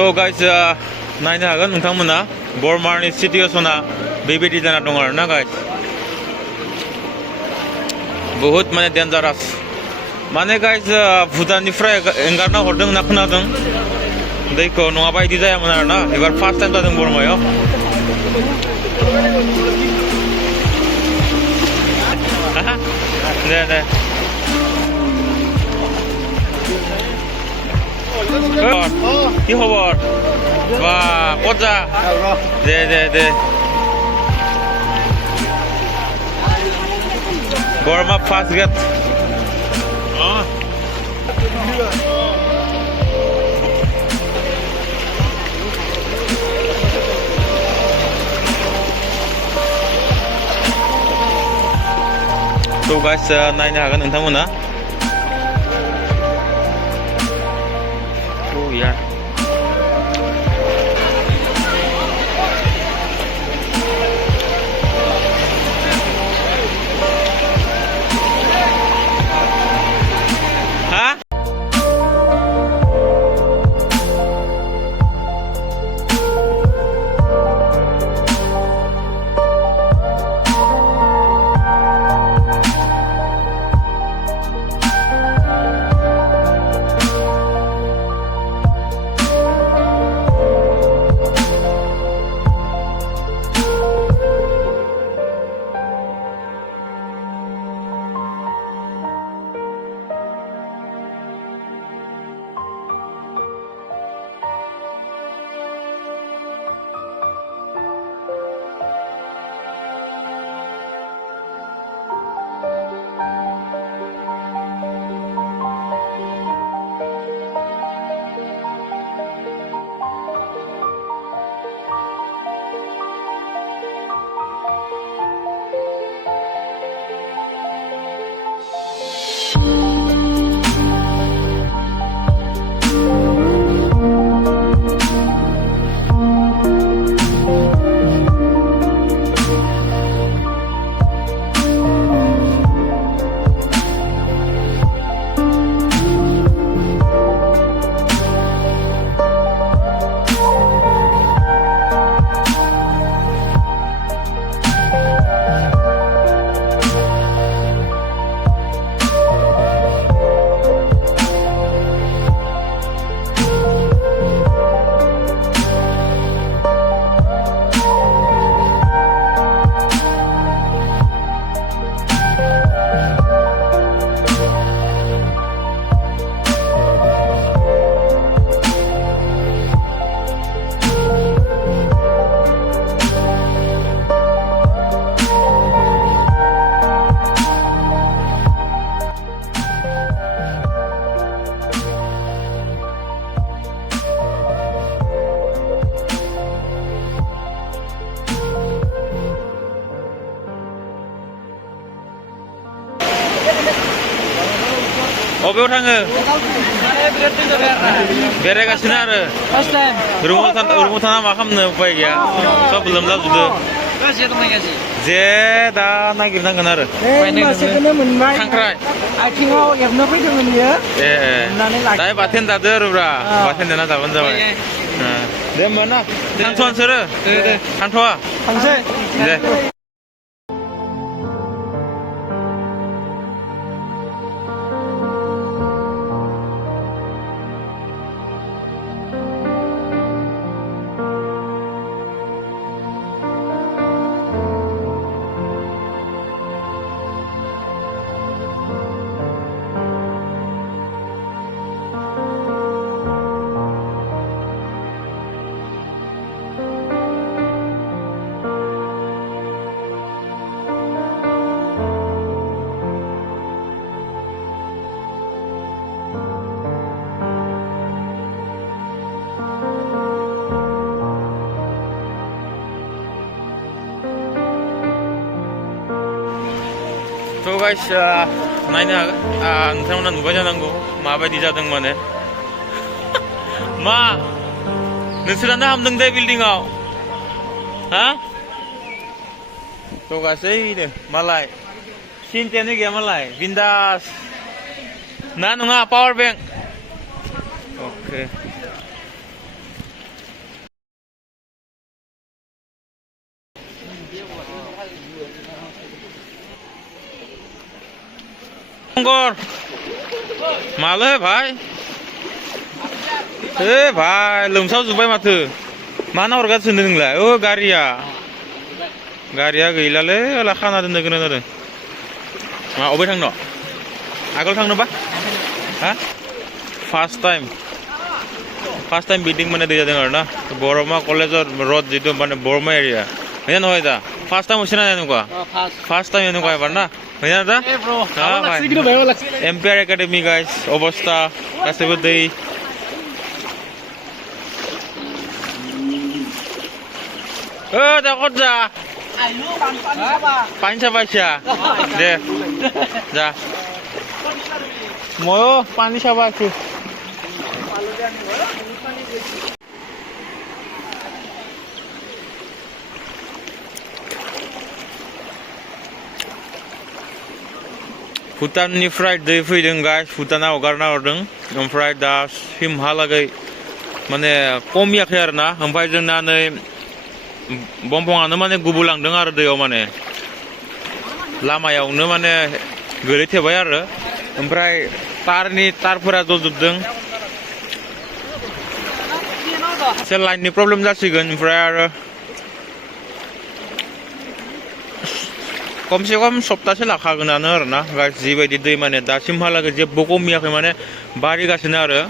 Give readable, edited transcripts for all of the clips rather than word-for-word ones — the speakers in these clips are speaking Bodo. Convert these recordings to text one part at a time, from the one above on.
So guys, नायनो हागोन नोंथांमोना बर्मानि सिटुएशना बेबायदि जाना दं आरोना guys. बहुत माने डेन्जारास. माने guys भुटाननिफ्राय एंगारना हरदों होनना खोनादों. दैखौ नङाबा इदि जायामोन आरोना. एबार फार्स्ट टाइम जादों बर्मायाव. दे. কি খবর বা কজা দে বর্মা ফার্স্ট গেট তো गाइस नायनो हागोन नोंथांमोना यार हाँ 어디로 थाङो? बेरायगासिनो आरो रुमाव थाना मा खालामनो उपाय गैया सब लोमजाजोबदो जे दा नागिरनांगोन आरो खांख्राय आथिङाव एरनो फैदोंमोन बियो दायो बाथोन जादो आरोब्रा बाथोन देना जाबानो जाबाय दे होमबा ना थांथ'वा नोंसोरो थांथ'वा थांसै दे So guys, नायनो हागोन नोंथांमोना नुबाय जानांगौ माबायदि जादों माने मा नोंसोरानो हामदों दे बिल्डिंआव हा थ' गासैनो मालाय सिन्थायानो गैया मालाय बिन्दास ना नङा पावार बेंक अके শঙ্কর মালে ভাই ए भाई लोमसावजोब्बाय माथो मा नाहरगासिनो नोंलाय ओ गारिया गैलालै अला खाना दोननो गोनां जादों मा अबे थांनो आगोल थांनोबा हा फार्स्ट टाइम बिल्डिं माने दै जादों आरोना बरमा कलेजर रोड जितु माने बरमा एरिया हैना নহয় दा फार्स्ट टाइम होसिना नंगौ फार्स्ट टाइम नंगौ एबार ना हैना दा हां भाई एम्पायर एकेडमी गाइस अवस्था गासैबो दै दा खजा पानी साबायसा दे जा मयो पानी साबायसु भुटाननिफ्राय दै फैदों गाइस भुटाना हगारना हरदों ओमफ्राय दा सिमहालागै माने खमियाखै आरोना ओमफ्राय जोंना नै बमफङानो माने गुबुलांदों आरो दैयाव माने लामायावनो माने गोलैथेबाय आरो ओमफ्राय तारफोरा जजोबदों एसे लाइननि प्रब्लेम जासिगोन ओमफ्राय आरो खमसे खम सप्तासे लाखागोनानो आरोना जिबायदि दै माने दासिमहालागै जेबो खमियाखै माने बारिगासिनो आरो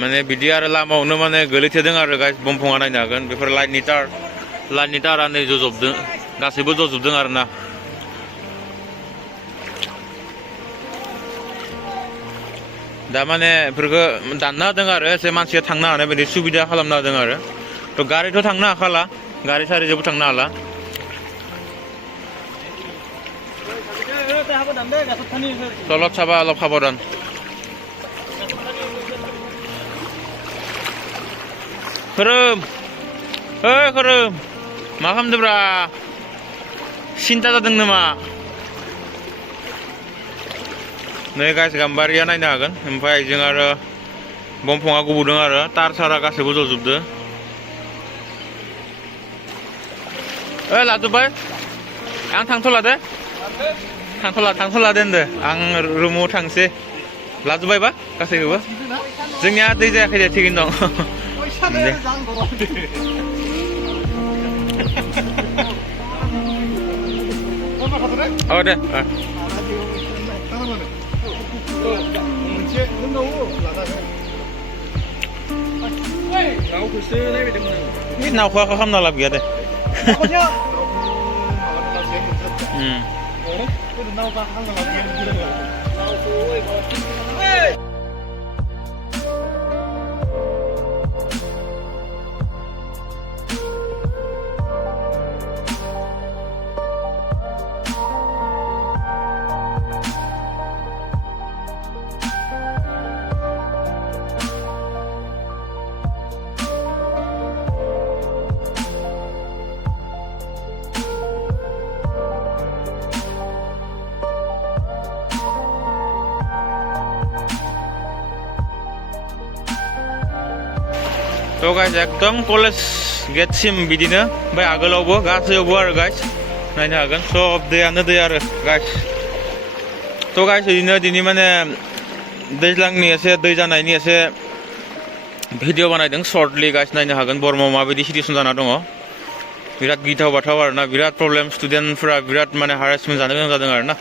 माने बिदि आरो लामायावनो माने गोलैथेदों आरो गाइस बमफङा नायनो हागोन बेफोर लाइननि तारा नै जजोबदों गासैबो जजोबदों आरोना दा माने बेफोरखौ दानना होदों आरो एसे मानसिया थांनो हानाय बायदि सुबिदा खालामना होदों आरो थ' गारिथ' थांनो हाखाला गारि सारि जेबो थांनो हाला तলত चाबा अलप साबधान खोरोम खोरोम मा खालामदोंब्रा सिन्था जादों नामा नै गाइस गाम्बारिया नायनो हागोन ओमफ्राय जों आरो बमफङा गुबुदों आरो तार सारा गासैबो जजोबदों लाजोब्बाय आं थांथ'ला दे थांथ'ला दे होनदो आं रुमाव थांसै लाजोब्बायबा गासैखौबो जोंनिया दै जायाखै दे थिगैनो दं दे नावखौ खालामना लाब गैया दे तो गाइस एकदम कलेज गेटसिम बिदिनो ओमफ्राय आगोलावबो गासैयावबो आरो गाइस नायनो हागोन सब दैयानो दै आरो गाइस तो गाइस बिदिनो दिनै माने दैज्लांनि एसे दै जानायनि एसे भिडिअ बानायदों सर्टलि गाइस नायनो हागोन बरमाव माबायदि सिटुएसन जाना दङ बिराद गिथाव बाथाव आरोना बिराद प्रब्लेम स्टुडेन्टफोरा बिराद माने हारेसमेन्ट जानो गोनां जादों आरोना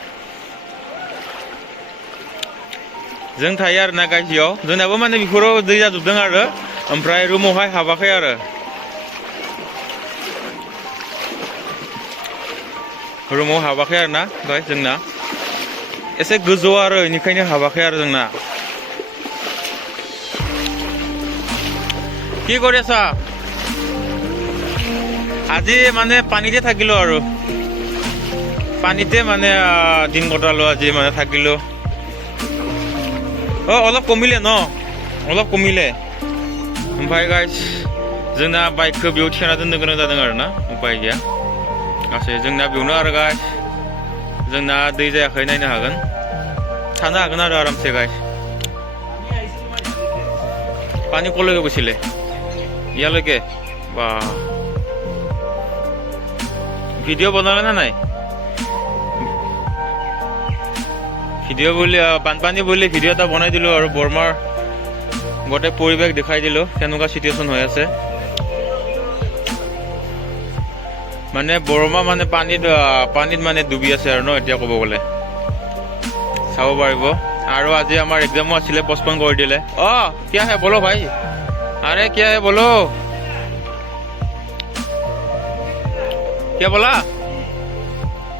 जों थायो आरोना गाइस इयाव जोंनाबो माने बेफोराव दै जाजोबदों आरो ओमफ्राय रुमावहाय हाबाखै आरो रुमाव हाबाखै आरोना गाइस जोंना एसे गोजौ आरो बेनिखायनो हाबाखै आरो जोंना কি কৰি আছা আজি মানে পানীতে থাকিলো আৰু পানীতে মানে দিন কটালো আজি মানে থাকিলো অলপ কমিলে ন অলপ কমিলে ओमफ्राय गाइस जोंना बाइकखौ बेयाव थिखांना दोननो गोनां जादों आरोना उपाय गैया गासै जोंना बेयावनो आरो गाइस जोंना दै जायाखै नायनो हागोन थानो हागोन आरो आरामसे गाइस पानी कলৈকে গৈছিলে ইয়ালৈকে বা ভিডিঅ' বনালে না নাই ভিডিঅ' বুলি বানপানী বুলি ভিডিঅ' এটা বনাই দিলোঁ আৰু বৰমাৰ গোটেই পৰিৱেশ দেখাই দিলোঁ কেনেকুৱা চিটুৱেশ্যন হৈ আছে মানে বৰমা মানে পানীত মানে ডুবি আছে আৰু ন এতিয়া ক'ব গ'লে চাব পাৰিব আৰু আজি আমাৰ এক্সামো আছিলে পষ্টপন কৰি দিলে কিয়া হে বলো ভাই আৰে কিয়া হে বলো क्या बोला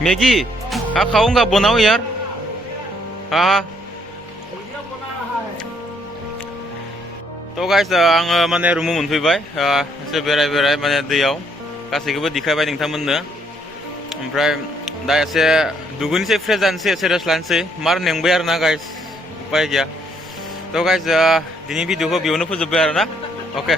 मैगी हाँ खाऊंगा बनाओ यार हाँ तो गाइस आङो माने रुमाव मोनफैबाय एसे बेराय माने दैयाव गासैखौबो दिखायबाय नोंथांमोननो ओमफ्राय दा एसे दुगैनोसै फ्रेश जानोसै एसे रेस्ट लानोसै मार मेंबाय आरो ना गाइस उपाय गैया तो गाइस दिनै भिडिअखौ बेयावनो फोजोबबाय आरो ना अके